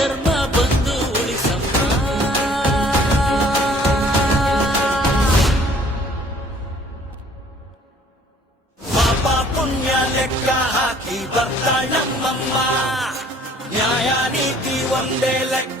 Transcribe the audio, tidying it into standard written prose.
ಧರ್ಮ ಬಂದು ಉಳಿಸಮ್ಮ. ಪಾಪ ಪುಣ್ಯ ಲೆಕ್ಕ ಹಾಕಿ ಬರ್ತಾಳ್ ನಮ್ಮಮ್ಮ, ನ್ಯಾಯ ನೀತಿ ಒಂದೇ ಲೆಕ್ಕ